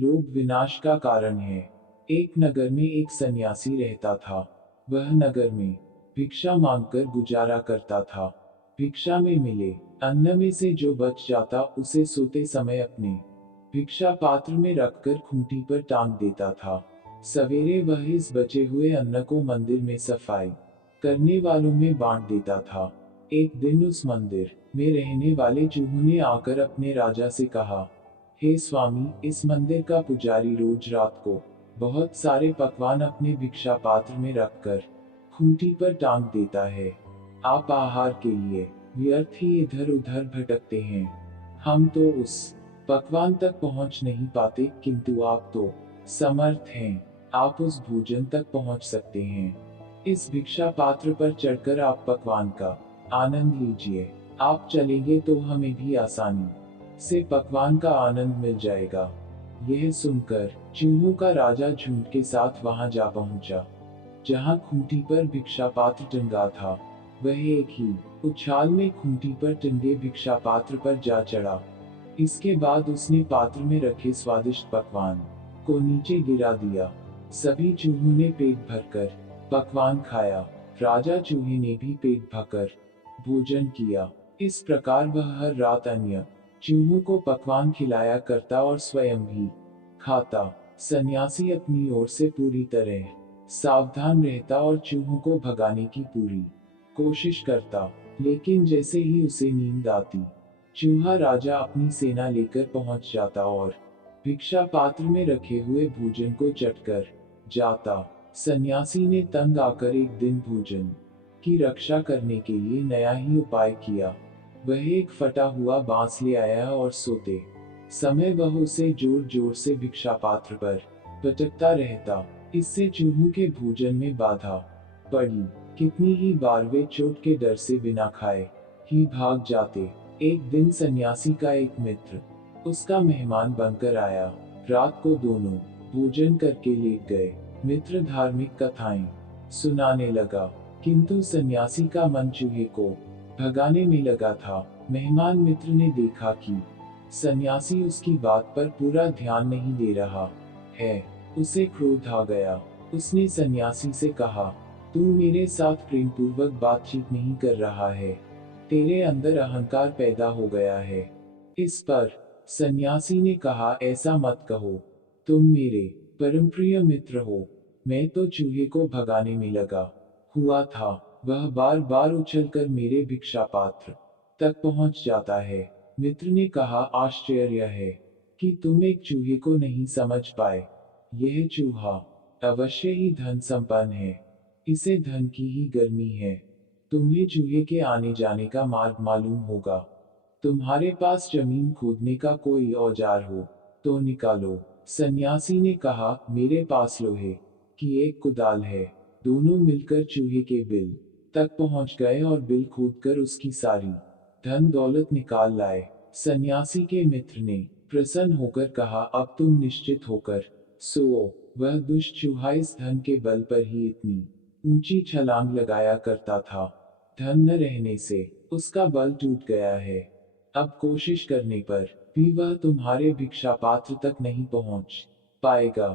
लोभ विनाश का कारण है। एक नगर में एक सन्यासी रहता था। वह नगर में भिक्षा मांगकर गुजारा करता था। भिक्षा में मिले अन्न में से जो बच जाता उसे सोते समय अपने भिक्षा पात्र में रखकर खूंटी पर टांग देता था। सवेरे वह इस बचे हुए अन्न को मंदिर में सफाई करने वालों में बांट देता था। एक दिन उस मंदिर में रहने वाले चूहों ने आकर अपने राजा से कहा, हे स्वामी, इस मंदिर का पुजारी रोज रात को बहुत सारे पकवान अपने भिक्षा पात्र में रखकर खूंटी पर टांग देता है। आप आहार के लिए व्यर्थ ही इधर उधर भटकते हैं। हम तो उस पकवान तक पहुंच नहीं पाते, किंतु आप तो समर्थ हैं। आप उस भोजन तक पहुंच सकते हैं। इस भिक्षा पात्र पर चढ़कर आप पकवान का आनंद लीजिए। आप चलेंगे तो हमें भी आसानी से पकवान का आनंद मिल जाएगा। यह सुनकर चूहों का राजा झुंड के साथ वहां जा पहुंचा, जहां खूंटी पर भिक्षा पात्र टंगा था। वह एक ही उछाल में खूंटी पर टंगे भिक्षा पात्र पर जा चढ़ा। इसके बाद उसने पात्र में रखे स्वादिष्ट पकवान को नीचे गिरा दिया। सभी चूहों ने पेट भरकर पकवान खाया। राजा चूहे ने भी पेट भरकर भोजन किया। इस प्रकार वह हर रात अन्य चूहों को पकवान खिलाया करता और स्वयं भी खाता। सन्यासी अपनी ओर से पूरी तरह सावधान रहता और चूहों को भगाने की पूरी कोशिश करता, लेकिन जैसे ही उसे नींद आती, चूहा राजा अपनी सेना लेकर पहुंच जाता और भिक्षा पात्र में रखे हुए भोजन को चटकर जाता। सन्यासी ने तंग आकर एक दिन भोजन की रक्षा करने के लिए नया ही उपाय किया। वह एक फटा हुआ बांस ले आया और सोते समय वह उसे जोर जोर से भिक्षा पात्र पर पटकता रहता। इससे चूहों के भोजन में बाधा पड़ी। कितनी ही बार वे चोट के डर से बिना खाए ही भाग जाते। एक दिन सन्यासी का एक मित्र उसका मेहमान बनकर आया। रात को दोनों भोजन करके लेट गए। मित्र धार्मिक कथाएं सुनाने लगा, किंतु सन्यासी का मन चूहे को भगाने में लगा था। मेहमान मित्र ने देखा कि सन्यासी उसकी बात पर पूरा ध्यान नहीं दे रहा है। उसे क्रोध आ गया। उसने सन्यासी से कहा, तू मेरे साथ प्रेम पूर्वक बातचीत नहीं कर रहा है। तेरे अंदर अहंकार पैदा हो गया है। इस पर सन्यासी ने कहा, ऐसा मत कहो। तुम मेरे परमप्रिय मित्र हो। मैं तो चूहे को भगाने में लगा हुआ था। वह बार बार उछलकर मेरे भिक्षा पात्र तक पहुंच जाता है। मित्र ने कहा, आश्चर्य है कि तुम एक चूहे को नहीं समझ पाए। यह चूहा अवश्य ही धन संपन्न है। इसे धन की ही गर्मी है। तुम्हें चूहे के आने जाने का मार्ग मालूम होगा। तुम्हारे पास जमीन खोदने का कोई औजार हो तो निकालो। सन्यासी ने कहा, मेरे पास लोहे की एक कुदाल है। दोनों मिलकर चूहे के बिल तक पहुंच गए और बिल खोदकर उसकी सारी धन दौलत निकाल लाए। सन्यासी के मित्र ने प्रसन्न होकर कहा, अब तुम निश्चित होकर सोओ। वह दुष्ट चूहा इस धन के बल पर ही इतनी ऊंची छलांग लगाया करता था। धन न रहने से उसका बल टूट गया है। अब कोशिश करने पर भी वह तुम्हारे भिक्षा पात्र तक नहीं पहुंच पाएगा।